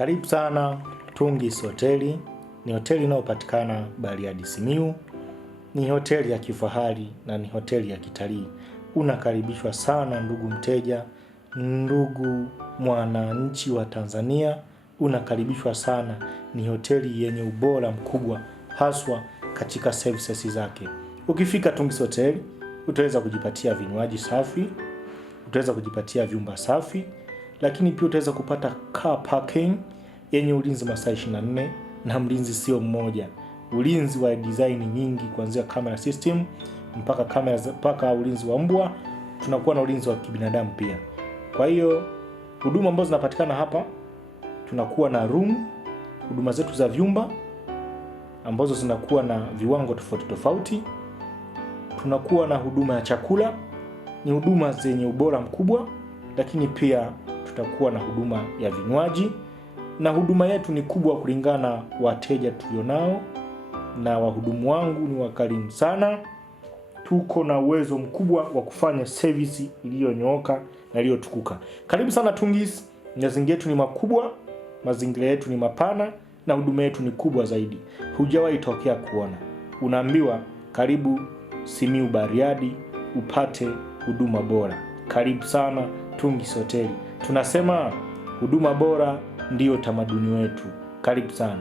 Karibu sana Tungis Hoteli. Ni hoteli inayopatikana Bariadi, Simiyu. Ni hoteli ya kifahari na ni hoteli ya kitalii. Unakaribishwa sana ndugu mteja, ndugu mwananchi wa Tanzania. Unakaribishwa sana. Ni hoteli yenye ubora mkubwa haswa katika services zake. Ukifika Tungis Hoteli, utaweza kujipatia vinywaji safi, utaweza kujipatia vyumba safi, lakini pia utaweza kupata car parking yenye ulinzi masaa 24 na mlinzi sio mmoja. Ulinzi wa design nyingi kuanzia camera system mpaka ulinzi wa mbwa, tunakuwa na ulinzi wa kibinadamu pia. Kwa hiyo huduma ambazo zinapatikana hapa, tunakuwa na room, huduma zetu za vyumba ambazo zinakuwa na viwango tofauti tofauti. Tunakuwa na huduma ya chakula, ni huduma zenye ubora mkubwa, lakini pia tutakuwa na huduma ya vinywaji, na huduma yetu ni kubwa kulingana wateja tulionao, na wahudumu wangu ni wakarimu sana. Tuko na uwezo mkubwa wa kufanya service iliyonyooka na iliyotukuka. Karibu sana Tungis. Mazingira yetu ni makubwa, mazingira yetu ni mapana, na huduma yetu ni kubwa zaidi. Hujawahi tokea kuona. Unaambiwa karibu Simiyu Bariadi upate huduma bora. Karibu sana Tungis Hoteli. Tunasema huduma bora ndiyo tamaduni wetu. Karibu sana.